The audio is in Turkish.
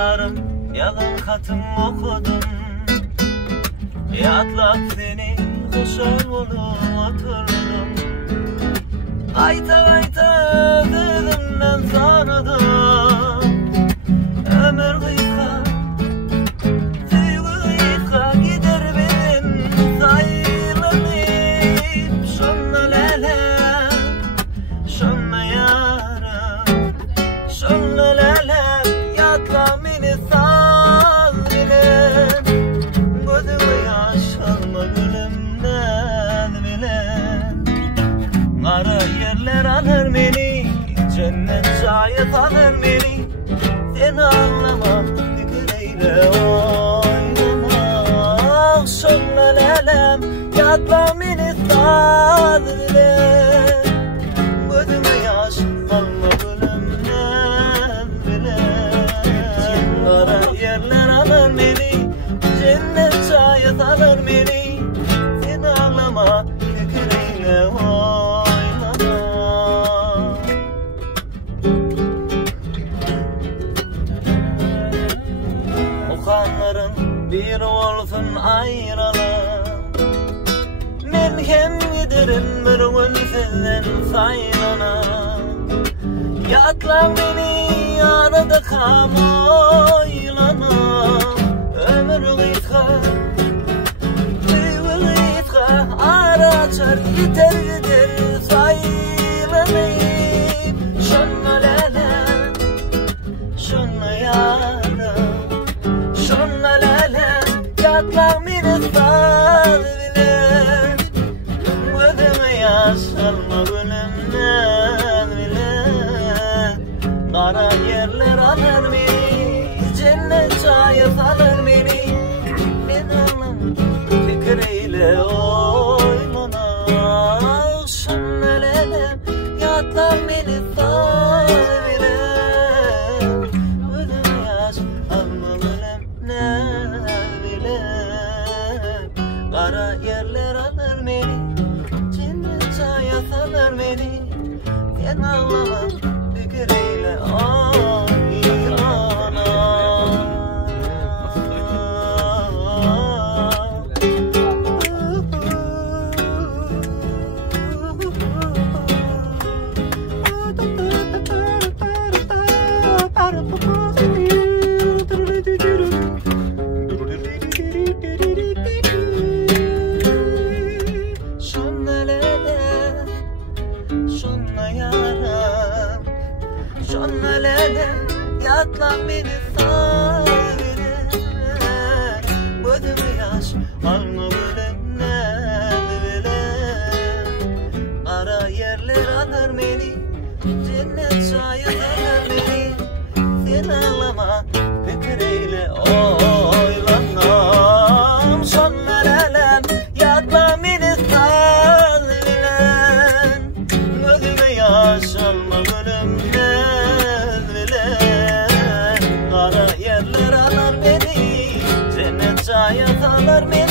yarım yalan hatım okudum. Yatlap seni kuşar olup oturdum. Ayta ayta dizimden sardım. Ömür kıyıka, tüylü kıyıka gider benim sayılanıp. Şunla lele, şunla yarım, şunla lele, yatla beni sal bilen. Gözüme yaş alma gülümden bilen. Kara yerler alır beni, cennet şayet alır beni. Sen ağlama, fikreyle oynama. Şunla lelem, yatla beni sal bilen. Gözüme yaş alma gülümden bilen. Kara yerler alır beni, cennet şayet alır beni. Sen ağlama, fikreyle oynama. Okanların bir olsun ayrılır. Men hem giderim bir gün sizden saylanır. Yatla beni arada kamoylanır. Ömür gıyıka, tüylü gıyıka, ara açar gider gider saylanır. Şunla lele, şunla yarım, şunla lele, yatla beni sal bilen. Gözüme yaş alma gülümden bilen. Kara yerler alır beni, cennet şayet alır beni. Ben ağlam fikreyle oynana. Şunla lele, yatla beni sal bilen. Gözüme yaş alma gülümden bilen. Kara yerler alır beni, cennet şayet alır beni. Ben ağlama fikreyle oynana. Şunla lele, şunla yarım, şunla lele, yatla beni sal bilen. Gözüme yaş alma gülümden bilen. Ara yerler alır beni, cennet şayet alır beni. Sen ağlama, fikreyle oynanam. Şunla lelem, yatla beni sal bilen. Gözüme yaş alma gülümden bilen. Kara yerler alır beni, cennet şayet alır beni.